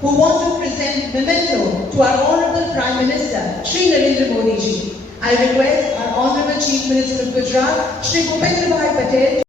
who want to present memento to our Honorable Prime Minister, Shri Narendra Modi ji. I request our Honorable Chief Minister of Gujarat, Shri Bhupendra Bhai Patel.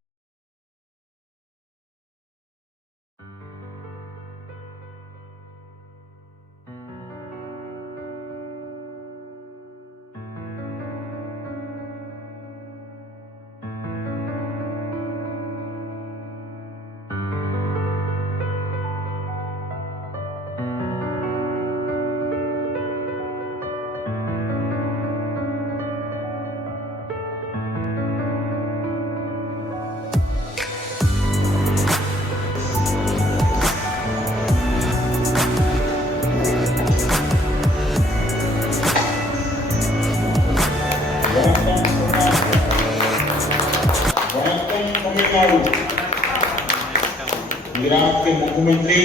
Gujarat के मुख्यमंत्री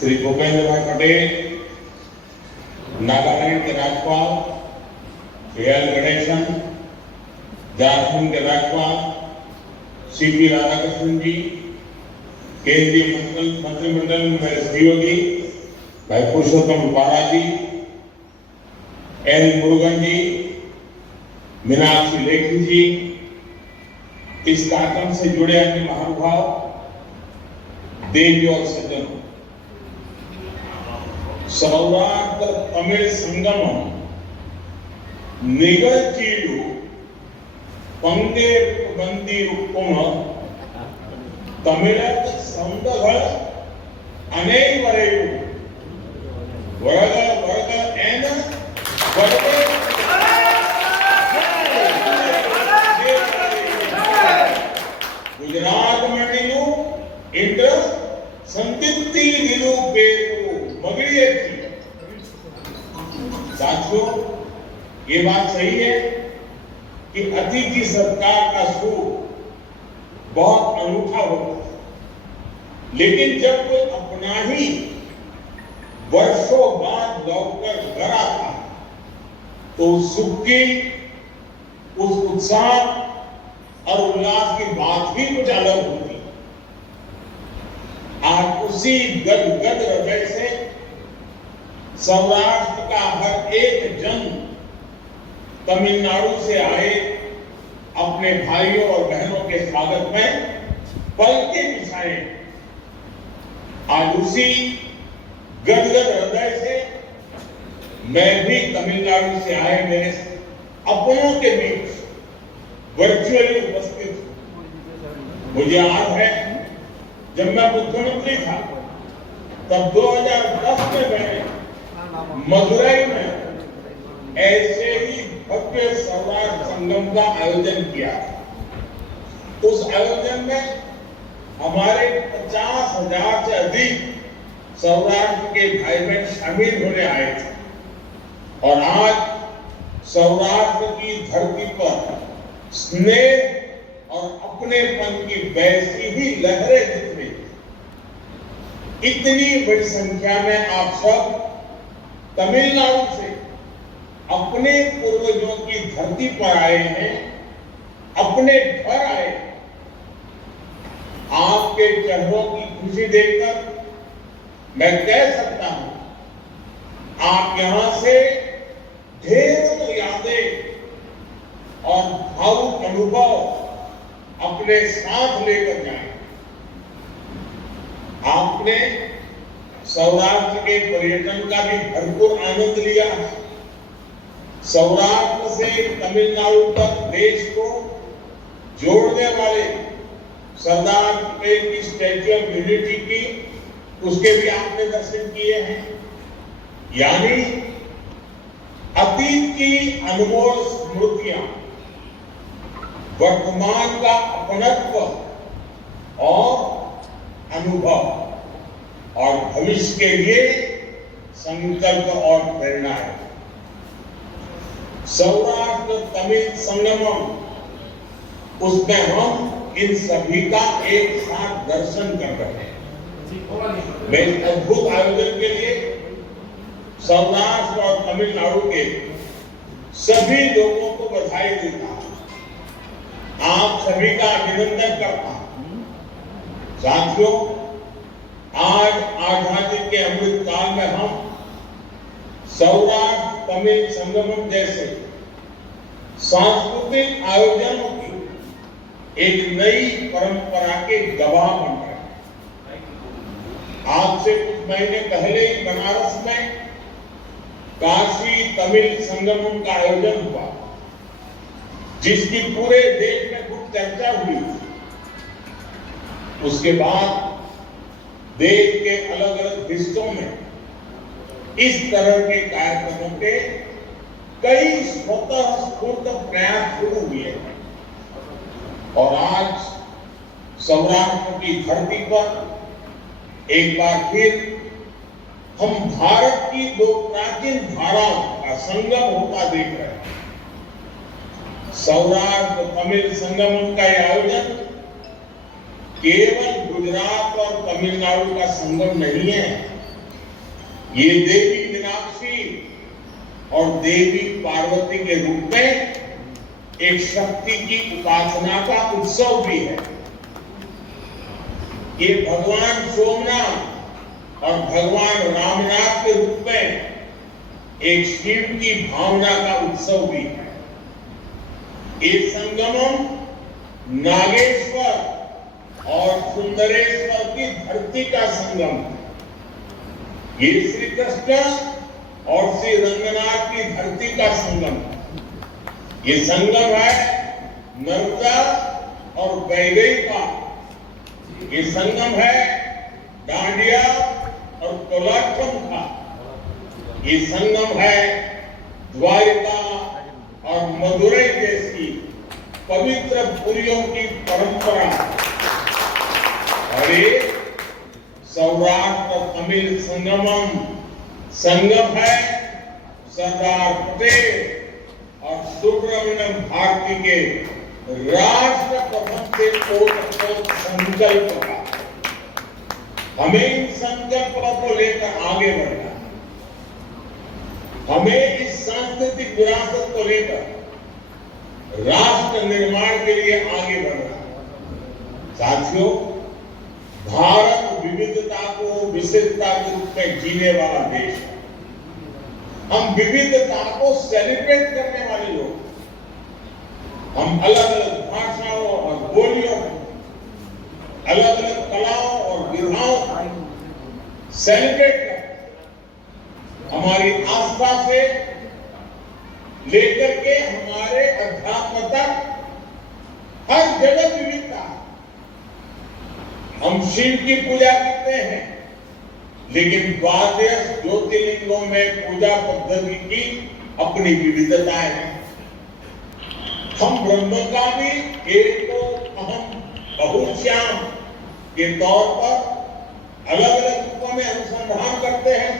श्री भूपेंद्र भाई पटेल, नागालैंड के राज्यपाल L Ganesan, Jharkhand के राज्यपाल CP Radhakrishnan जी, केंद्रीय मंत्रिमंडल में मेरे सहयोगी भाई पुरुषोत्तम रूपाला जी, एन मुरुगन जी, मीनाक्षी लेखी जी, इस कार्यक्रम से जुड़े अन्य महानुभाव, देवी और सज्जनों, सौराष्ट्र तमिल संगमम निगलचीलु पंगे बंदी रूपम तमिल संदघल अनेवरेयु वर्ग वर्ग एन वर्ग गुजरात मटीनु इंद्र संदिप्ति निरूपेतु मगड़ियेथी। साथियों, ये बात सही है कि अतिथि सत्कार का स्वरूप बहुत अनूठा होता है, लेकिन जब कोई अपना ही वर्षों बाद लौटकर घर आता है तो उस सुख की, उस उत्साह और उल्लास की बात ही कुछ अलग होती है। आज उसी गदगद हृदय से सौराष्ट्र का हर एक जन तमिलनाडु से आए अपने भाइयों और बहनों के स्वागत में पलके बिछाए। आज उसी गदगद हृदय से मैं भी तमिलनाडु से आए मेरे अपनों के बीच वर्चुअली उपस्थित हूं। मुझे याद है जब मैं मुख्यमंत्री था तब 2010 में मैंने मदुरई में ऐसे ही भव्य सौराष्ट्र संगम का आयोजन किया था। उस आयोजन में हमारे 50,000 से अधिक सौराष्ट्र के भाई बहन शामिल होने आए थे और आज सौराष्ट्र की धरती पर स्नेह और अपनेपन की वैसी ही लहरें दिख रही। इतनी बड़ी संख्या में आप सब तमिलनाडु से अपने पूर्वजों की धरती पर आए हैं, अपने घर आए। आपके चेहरों की खुशी देखकर मैं कह सकता हूं आप यहां से ढेरों यादें और भावुक अनुभव अपने साथ लेकर जाएं। आपने सौराष्ट्र के पर्यटन का भी भरपूर आनंद लिया है। सौराष्ट्र से तमिलनाडु तक देश को जोड़ने वाले सरदार पटेल की स्टैच्यू ऑफ यूनिटी की उसके भी आपने दर्शन किए हैं। यानी अतीत की अनमोल स्मृतियां वर्तमान का अपनत्व और अनुभव और भविष्य के लिए संकल्प और प्रेरणा है। सौराष्ट्र तमिल संगमम, उसमें हम इन सभी का एक साथ दर्शन कर रहे हैं। मैं इस अद्भुत आयोजन के लिए सौराष्ट्र और तमिलनाडु के सभी लोगों को बधाई देता हूं, आप सभी का अभिनंदन करता हूं। साथियों, आज आजादी सौराष्ट्र तमिल संगमम जैसे सांस्कृतिक आयोजनों की एक नई परंपरा के गवाह बन रहे हैं। आज से कुछ महीने पहले ही बनारस में काशी तमिल संगमम का आयोजन हुआ, जिसकी पूरे देश में खूब चर्चा हुई। उसके बाद देश के अलग अलग हिस्सों में इस तरह के कार्यक्रमों के कई स्वतः स्फूर्त प्रयास शुरू हुए हैं और आज सौराष्ट्र की धरती पर एक बार फिर हम भारत की दो प्राचीन धाराओं का संगम होता देख रहे हैं। सौराष्ट्र तमिल संगमम का यह आयोजन केवल गुजरात और तमिलनाडु का संगम नहीं है, ये देवी मीनाक्षी और देवी पार्वती के रूप में एक शक्ति की उपासना का उत्सव भी है। ये भगवान सोमनाथ और भगवान रामनाथ के रूप में एक शिव की भावना का उत्सव भी है। ये संगमम नागेश्वर और सुंदरेश्वर की धरती का संगम है। ये श्री कृष्ण और श्री रंगनाथ की धरती का संगम है। ये संगम है नर्मदा और वैगई का। ये संगम है डांडिया और कोलाटम का। ये संगम है द्वारिका और मदुरई जैसी पवित्र पुरियों की परंपरा। और ये सौराष्ट्र तमिल संगम है सरदार पटेल और सुब्रमण्यम भारती के राष्ट्र प्रथम से ओतप्रोत संकल्प का। हमें इन संकल्पों को लेकर आगे बढ़ना है। हमें इस सांस्कृतिक विरासत को लेकर राष्ट्र निर्माण के लिए आगे बढ़ना है। साथियों, भारत विविधता को विशेषता के रूप में जीने वाला देश है। हम विविधता को सेलिब्रेट करने वाले लोग। हम अलग अलग भाषाओं और बोलियों, अलग अलग कलाओं और विधाओं सेलिब्रेट करते। हमारी आस्था से लेकर के हमारे अध्यात्म तक हर जगह विविधता है। हम शिव की पूजा करते हैं, लेकिन द्वादश ज्योतिर्लिंगों में पूजा पद्धति की अपनी विविधताएं हैं। हम ब्रह्म का भी एक अहम बहुश्याम के तौर पर अलग अलग रूपों में अनुसंधान करते हैं,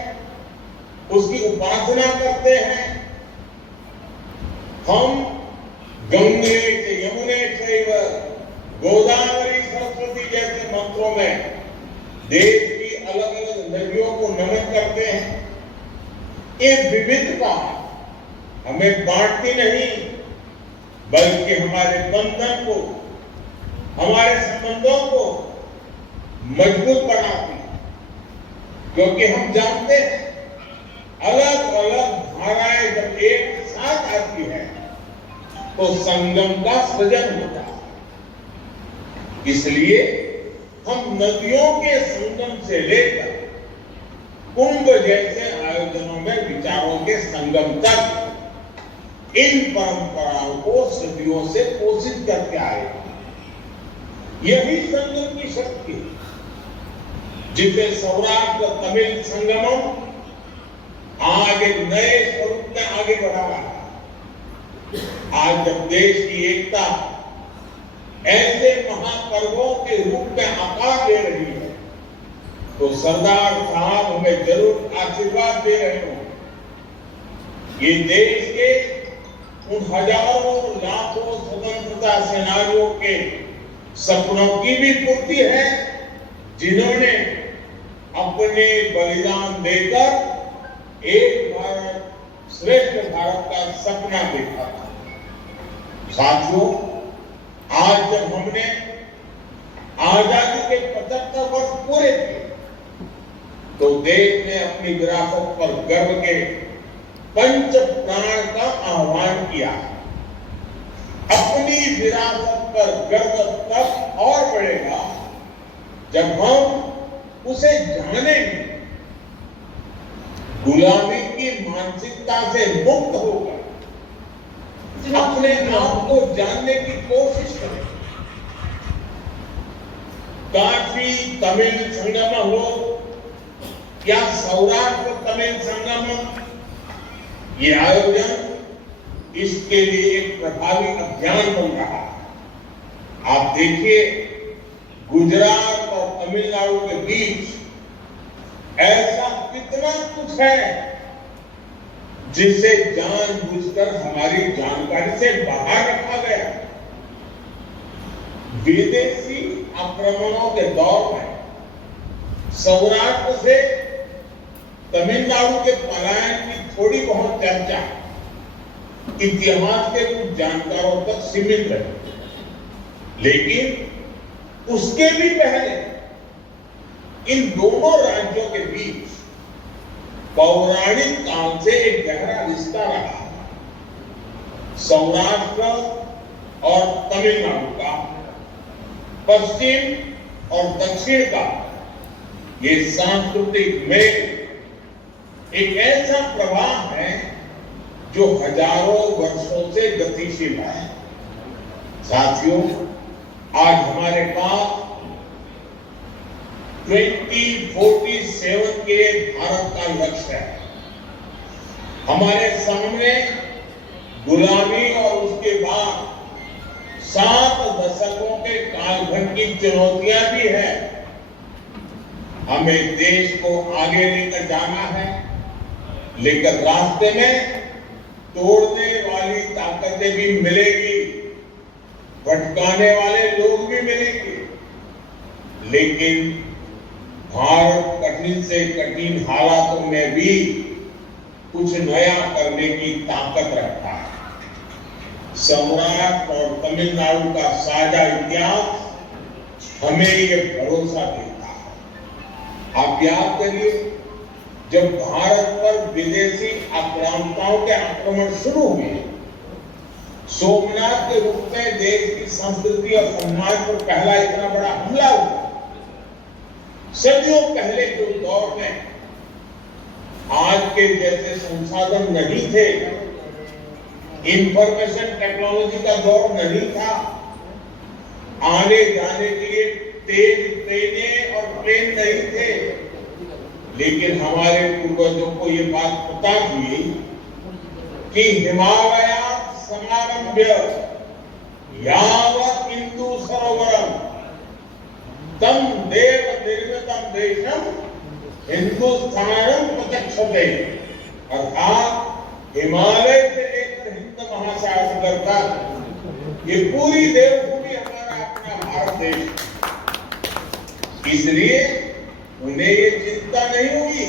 उसकी उपासना करते हैं। हम गंगे यमुने चैव गोदावरी सरस्वती जैसे मंत्रों में देश की अलग अलग नदियों को नमन करते हैं। ये विविधता हमें बांटती नहीं, बल्कि हमारे बंधन को, हमारे संबंधों को मजबूत बनाती है। क्योंकि हम जानते हैं अलग अलग धाराएं जब एक साथ आती है तो संगम का सृजन होता है। इसलिए हम नदियों के संगम से लेकर कुंभ जैसे आयोजनों में विचारों के संगम तक इन परंपराओं को सदियों से पोषित करके आए। यही संगम की शक्ति है, जिसे सौराष्ट्र तमिल संगमम आज एक नए स्वरूप में आगे बढ़ा रहा है। आज जब देश की एकता ऐसे महापर्वों के रूप में आकार ले रही है, तो सरदार साहब हमें जरूर आशीर्वाद दे रहे हो। ये देश के उन हजारों लाखों स्वतंत्रता सेनानियों के सपनों की भी पूर्ति है, जिन्होंने अपने बलिदान देकर एक भारत श्रेष्ठ भारत का सपना देखा था। साथियों, आज जब हमने आजादी के 75 वर्ष पूरे किए, तो देश ने अपनी विरासत पर गर्व के पंच प्राण का आह्वान किया। अपनी विरासत पर गर्व तब और बढ़ेगा जब हम उसे जानेंगे। गुलामी की मानसिकता से मुक्त होकर अपने आप को जानने की कोशिश करें। काशी तमिल संगम हो या सौराष्ट्र तमिल संगम, ये आयोजन इसके लिए एक प्रभावी अभियान बन रहा है। आप देखिए, गुजरात और तमिलनाडु के बीच ऐसा कितना कुछ है जिसे जानबूझकर हमारी जानकारी से बाहर रखा गया। विदेशी आक्रमणों के दौर में सौराष्ट्र से तमिलनाडु के पलायन की थोड़ी बहुत चर्चा इतिहास के कुछ जानकारों तक सीमित रही, लेकिन उसके भी पहले इन दोनों राज्यों के बीच पौराणिक काल से एक गहरा रिश्ता रहा। सौराष्ट्र और तमिलनाडु का, पश्चिम और दक्षिण का ये सांस्कृतिक मेल एक ऐसा प्रवाह है जो हजारों वर्षों से गतिशील है। साथियों, आज हमारे पास 2047 के भारत का लक्ष्य है। हमारे सामने गुलामी और उसके बाद 7 दशकों के कालखंड की चुनौतियां भी है। हमें देश को आगे लेकर जाना है, लेकिन रास्ते में तोड़ने वाली ताकतें भी मिलेगी, भटकाने वाले लोग भी मिलेंगे, लेकिन भारत कठिन से कठिन हालातों में भी कुछ नया करने की ताकत रखता है। सौराष्ट्र और तमिलनाडु का साझा इतिहास हमें ये भरोसा देता है। आप याद करिए, जब भारत पर विदेशी आक्रामकों के आक्रमण शुरू हुए, सोमनाथ के रूप में देश की संस्कृति और समाज पर पहला इतना बड़ा हमला हुआ। सदियों पहले जो दौर में आज के जैसे संसाधन नहीं थे, इंफॉर्मेशन टेक्नोलॉजी का दौर नहीं था, आने जाने के लिए तेज ट्रेनें और प्लेन नहीं थे, लेकिन हमारे पूर्वजों को ये बात पता थी कि हिमालय समारंभ्य यावत् हिंदू सरोवरम तम देव निर्मितम देशम हिंदुस्थानम प्रत्यक्षते, अर्थात हिमालय से लेकर हिंद महासागर तक ये पूरी देवभूमि हमारा अपना भारत देश। इसलिए उन्हें ये चिंता नहीं हुई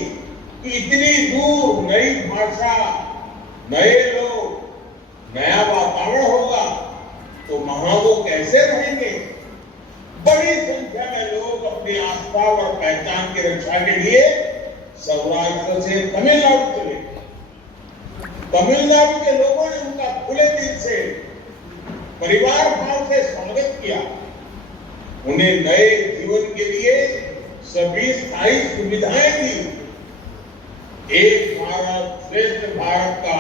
कि इतनी दूर नई भाषा, नए लोग, नया वातावरण होगा तो वहां वो कैसे रहेंगे। बड़ी संख्या में लोग अपनी आस्था और पहचान की रक्षा के लिए सौराष्ट्र से तमिलनाडु चले। तमिलनाडु के लोगों ने उनका खुले दिल से, परिवार भाव से स्वागत किया। उन्हें नए जीवन के लिए सभी स्थायी सुविधाएं दी। एक भारत श्रेष्ठ भारत का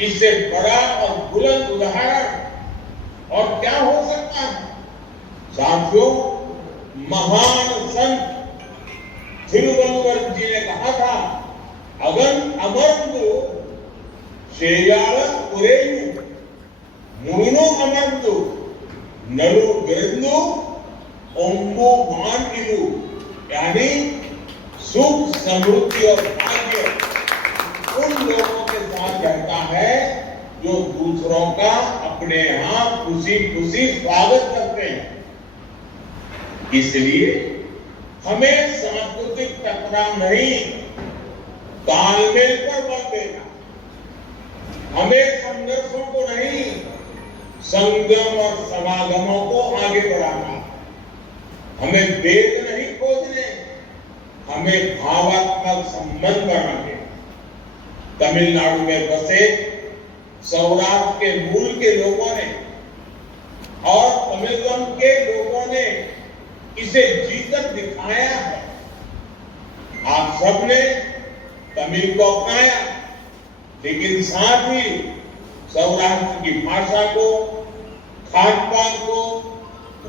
इससे बड़ा और बुलंद उदाहरण और क्या हो सकता है। साथियों, महान संत थिरुवल्लुवर जी ने कहा था, अगन अमर्दु शेयालम उरेनु मुनो अमर्दु नलु बिरंदु ओंबो मान इलु, यानी सुख, समृद्धि और भाग्य उन लोगों के साथ रहता है जो दूसरों का अपने यहां खुशी खुशी स्वागत करते हैं। इसलिए हमें सांस्कृतिक टकराव नहीं, तालमेल पर बल देना। हमें संघर्षों को नहीं, संगम और समागमों को आगे बढ़ाना। हमें वेद नहीं खोजने, हमें भावात्मक संबंध बनाने। तमिलनाडु में बसे सौराष्ट्र के मूल के लोगों ने और तमिलगम के लोगों ने इसे जीकर दिखाया है। आप सबने तमिल को अपनाया, लेकिन साथ ही सौराष्ट्र की भाषा को, खान पान को,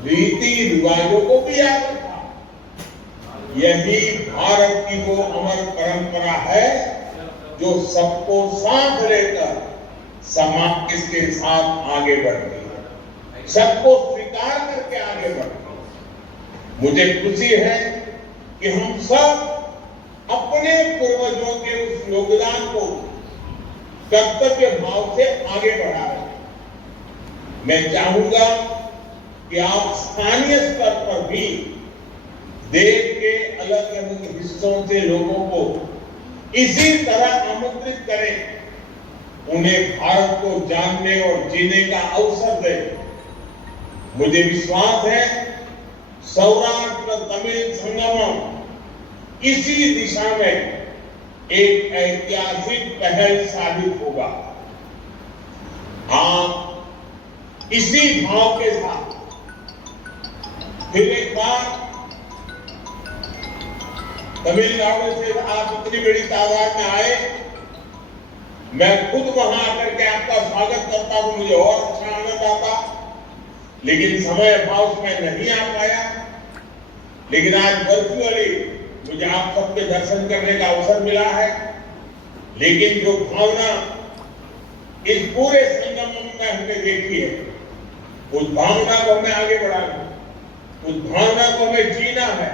रीति रिवाजों को भी याद रखा। यही भारत की वो अमर परंपरा है जो सबको साथ लेकर समाज के साथ आगे बढ़ती है, सबको स्वीकार करके आगे बढ़ती है। मुझे खुशी है कि हम सब अपने पूर्वजों के उस योगदान को कर्तव्य भाव से आगे बढ़ा रहे हैं। मैं चाहूंगा कि आप स्थानीय स्तर पर भी देश के अलग अलग हिस्सों से लोगों को इसी तरह आमंत्रित करें, उन्हें भारत को जानने और जीने का अवसर दें। मुझे विश्वास है सौराष्ट्र तमिल संगमम इसी दिशा में एक ऐतिहासिक पहल साबित होगा। आप इसी भाव के साथ फिर एक बार तमिलनाडु से आप इतनी बड़ी तादाद में आए, मैं खुद वहां आकर के आपका स्वागत करता हूं, मुझे और अच्छा आनंद आता, लेकिन समय अभाव में नहीं आ पाया। लेकिन आज वर्चुअली मुझे आप सबके दर्शन करने का अवसर मिला है। लेकिन जो भावना इस पूरे संगम में हमने देखी है, उस भावना को हमें आगे बढ़ाना है, उस भावना को हमें जीना है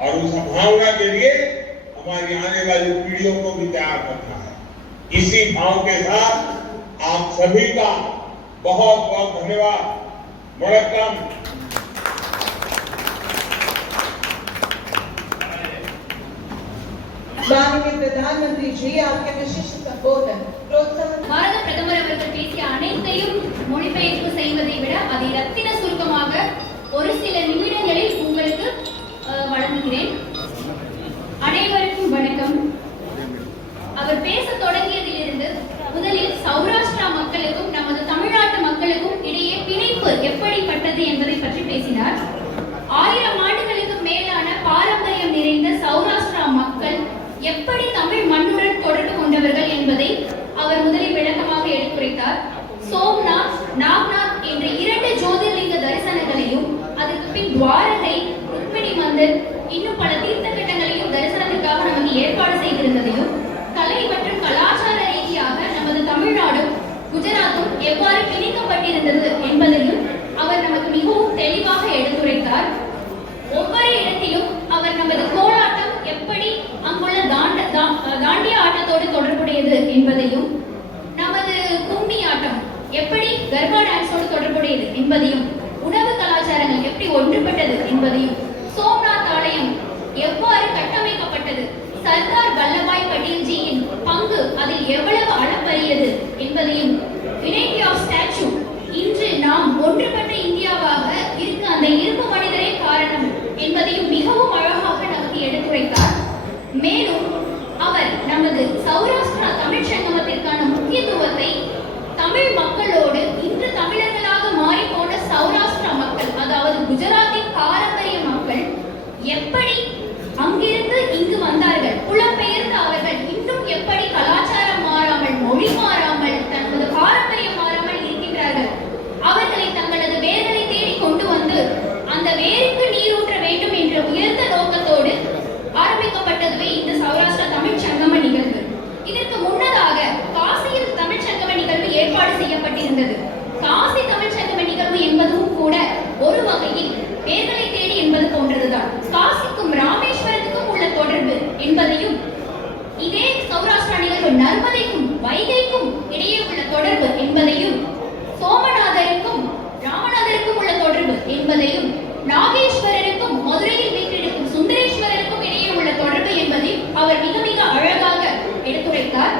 और उस भावना के लिए हमारी आने वाली पीढ़ियों को भी तैयार करना है। इसी भाव के साथ आप सभी का बहुत बहुत धन्यवाद। वणक्कम। माननीय प्रधानमंत्री जी, आपके विशिष्ट संबोधन प्रोत्साहन। பாரத பிரதமர் அவர்கள் பேசிய அனைத்தையும் மொழிபெயர்ப்பு செய்வதை விட அதை ரத்தின சுருக்கமாக ஒரு சில நிமிடங்களில் உங்களுக்கு வழங்குகிறேன். அனைவருக்கும் வணக்கம். அவர் பேச தொடங்கியதிலிருந்து முதலில் சௌராஷ்டிரா மக்களுக்கும் நமது தமிழ்நாட்டு மக்களுக்கும் இடையே பிணைப்பு எப்படிப்பட்டது என்பதை பற்றி பேசினார். 1000 ஆண்டுகளுக்கு மேலான பாரம்பரியம் நிறைந்த சௌராஷ்டிரா மக்கள் எப்படி தமிழ் மண்ணுடன் தொடர்பு கொண்டவர்கள் என்பதை அவர் முதலில் விளக்கமாக எடுத்துரைத்தார். சோம்நாத், நாக்நாத் என்ற 2 ஜோதிர்லிங்க தரிசனங்களையும் அதற்கு பின் துவாரகை, ருக்மிணி மந்திர் இன்னும் பல தீர்த்த கட்டங்களையும் தரிசனத்திற்காக நமக்கு ஏற்பாடு செய்திருந்ததையும், கலை மற்றும் கலாச்சார ரீதியாக நமது தமிழ்நாடும் குஜராத்தும் எவ்வாறு பிணைக்கப்பட்டிருந்தது என்பதையும் அவர் நமக்கு மிகவும் தெளிவாக எடுத்துரைத்தார். ஒவ்வொரு இடத்திலும் அவர் நமது கோலாட்டம் எப்படி அங்குள்ள தாண்டிய ஆட்டத்தோடு தொடர்புடையது என்பதையும், நமது கும்மி ஆட்டம் எப்படி கர்பா டான்ஸோடு தொடர்புடையது என்பதையும், உணவு கலாச்சாரங்கள் எப்படி ஒன்றுபட்டது என்பதையும், சோம்நாத் ஆலயம் எவ்வாறு கட்டமைக்கப்பட்டது, சர்தார் வல்லபாய் பட்டேல்ஜியின் பங்கு அதில் எவ்வளவு அளப்பரியது என்பதையும், யுனைட்டி ஆஃப் ஸ்டாச்சு இன்று நாம் ஒன்றுபட்ட இந்தியாவாக இருக்க அந்த இருப்பு மனிதரே காரணம் என்பதையும் மிகவும் அழகாக நமக்கு எடுத்துரைத்தார். மேலும் அவர் நமது சௌராஷ்டிரா தமிழ் சங்கமத்திற்கான முக்கியத்துவத்தை, தமிழ் மக்களோடு இன்று தமிழர்களாக மாறி போன சௌராஷ்டிரா மக்கள், அதாவது குஜராத்தின் பாரம்பரிய மக்கள் எப்படி அங்கிருந்து இங்கு வந்தார்கள், புலம்பெயர்ந்த அவர்கள் இன்னும் எப்படி கலாச்சாரம் மாறாமல், மொழி மாறாமல், தனது பாரம்பரியம் மாறாமல் இருக்கின்றார்கள், அவர்களை தங்களது வேர்களை தேடி கொண்டு வந்து அந்த வேருக்கு நீரூற்ற வேண்டும் என்ற உயர்ந்த நோக்கத்தோடு ஆரம்பிக்கப்பட்டதுவே இந்த சௌராஷ்டிரா தமிழ் சங்கம நிகழ்வு. இதற்கு முன்னதாக காசியில் தமிழ் சங்கம நிகழ்வு ஏற்பாடு செய்யப்பட்டிருந்தது. காசி தமிழ் சங்கம நிகழ்வு என்பதும் கூட ஒரு வகையில் வேர்களை தேடி என்பது போன்றதுதான். காசிக்கும் ராமேஸ்வரத்துக்கும் உள்ள தொடர்பு என்பதையும், இதே சௌராஷ்டிரா நிகழ்வு நர்மதைக்கும் வைகைக்கும் இடையே உள்ள தொடர்பு என்பதையும், சோமநாதருக்கும் ராமநாதருக்கும் உள்ள தொடர்பு என்பதையும், நாகேஸ்வரருக்கும் மதுரையில் வீற்றிருக்கும் சுந்தரேஸ்வரருக்கும் இடையே உள்ள தொடர்பு என்பதையும் அவர் மிக மிக அழகாக எடுத்துரைத்தார்.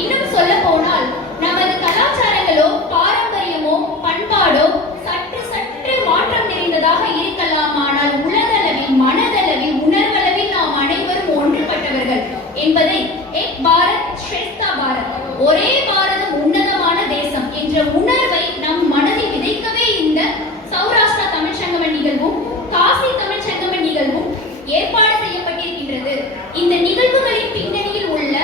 இன்னும் சொல்ல போனால் நமது கலாச்சாரங்களோ பாரம்பரியமோ பண்பாடோ சற்று சற்று மாற்றம் நிறைந்ததாக இருக்கலாம். ஆனால் உலகளவில், மனதளவில், உணர்வளவில் நாம் அனைவரும் ஒன்றுபட்டவர்கள். இந்த நிகழ்வுகளின் பின்னணியில் உள்ள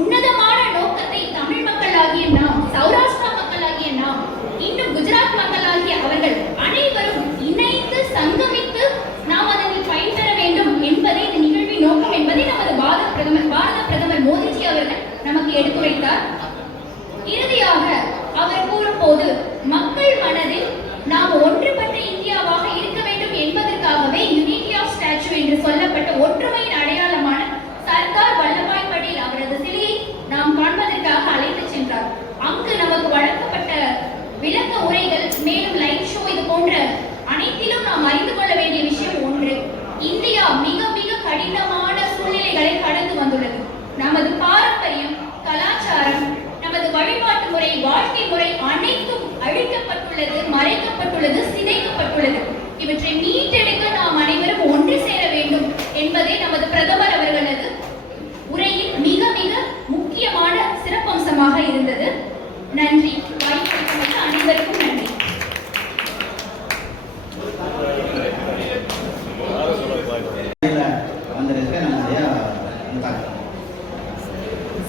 உன்னதமான நோக்கத்தை தமிழ் மக்களாகிய நாம், சௌராஷ்டிரா மக்களாகிய நாம், இன்னும் குஜராத் மக்களாகிய அவர்கள் அனைவரும் இணைந்து சங்கமித்து நாம் அதனில் பயன்பெற வேண்டும் என்பதே இந்த நிகழ்வின் நோக்கம் என்பதை நமது பாரத பிரதமர் மோடிஜி அவர்கள் நமக்கு எடுத்துரைத்தார். இறுதியாக அவர் கூறும்போது, மக்கள் மனதில் நாம் ஒன்றுபட்ட இந்தியாவாக இருக்க வேண்டும் என்பதற்காகவே யூனிட்டி ஆஃப் ஸ்டாச்சு என்று சொல்லப்பட்ட ஒற்றுமையின் அடையாளமான சர்தார் வல்லபாய் பட்டேல் அவரது சிலையை நாம் காண்பதற்காக அழைத்து சென்றார். அங்கு நமக்கு வழங்கப்பட்ட விளக்க உரைகள், மேலும் லைட் ஷோ, இது போன்ற அனைத்திலும் நாம் அறிந்து கொள்ள வேண்டிய விஷயம் ஒன்று: இந்தியா மிக மிக கடினமான சூழ்நிலைகளை கடந்து வந்துள்ளது. நமது பாரம்பரியம், கலாச்சாரம், நமது வழிபாட்டு முறை, வாழ்க்கை முறை அனைத்தும் அழிக்கப்பட்டுள்ளது, மறைக்கப்பட்டுள்ளது, சிதைக்கப்பட்டுள்ளது. இவற்றை மீட்டெடுக்க நாம் அனைவரும் ஒன்று சேர வேண்டும் என்பதே நமது பிரதமர் அவர்களது உரையின் மிக மிக முக்கியமான சிறப்பம்சமாக இருந்தது. நன்றி. வாய்ப்பளித்தமைக்கு அனைவருக்கும் நன்றி.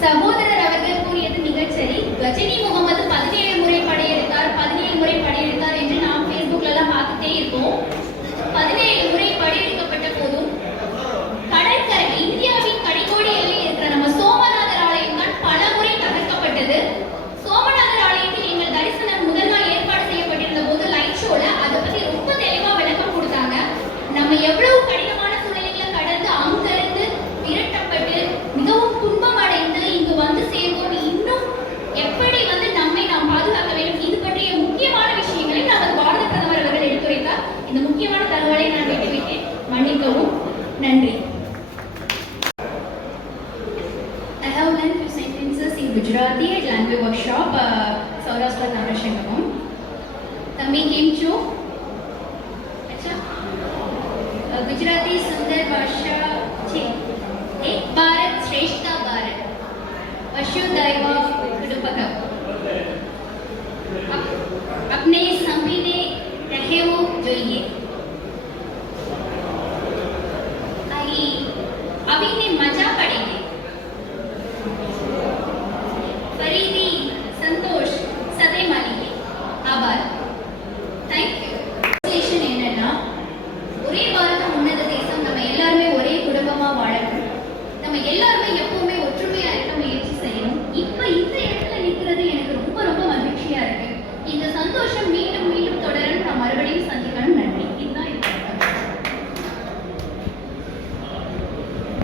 சகோதரர் அவர்கள் கூறியது மிகச்சரி. கஜினி முகமது 17 முறை படையெடுத்தார், 17 முறை படையெடுத்தார் என்று நாம் Facebookல எல்லாம் பார்த்துட்டே இருக்கோம். 17 முறை படையெடுக்கப்பட்ட போதும் கடற்கரை, இந்தியாவின் கடைக்கோடி எல்லையில் இருக்கிற நம்ம சோமநாதர் ஆலயம் தான் பல முறை தகர்க்கப்பட்டது. சோமநாதர் ஆலயத்தில் எங்கள் தரிசனம் முதல் நாள் ஏற்பாடு செய்யப்பட்டிருந்த போது லைட் ஷோல அதை பத்தி ரொம்ப தெளிவா விளக்கம் கொடுத்தாங்க. நம்ம எவ்வளவு கடினமான சூழ்நிலைகளை கடந்து அங்கிருந்து விரட்டப்பட்டு மிகவும் துன்பம் அடைந்து இங்கு வந்து சேர்வோம், இன்னும் எப்படி வந்து நம்மை நாம் பாதுகாக்க வேண்டும், இது பற்றிய முக்கியமான விஷயங்களை நமது பாரத பிரதமர் அவர்கள் எடுத்துரைத்தார். இந்த முக்கியமான தகவலை நான் விட்டுவிட்டேன், மன்னிக்கவும். நன்றி. I have learned few sentences in Gujarati at language workshop Saurashtra Narashangamam. Tami કેમ છો? અચ્છા, ગુજરાતી સુંદર ભાષા છે. એક ભારત શ્રેષ્ઠ ભારત, વસુધૈવ કુટુંબકમ. આપણે સંભળીને રહેવું જોઈએ. આવીને મજા પડી ગઈ. ફરીથી સંતોષ સાથે મળી ગઈ. આભાર. Thank you. Translation என்னன்னா, ஒரே பாரதம் உன்னத தேசம், நம்ம எல்லாருமே ஒரே குடும்பமா வாழணும். நம்ம எல்லாருமே எப்போ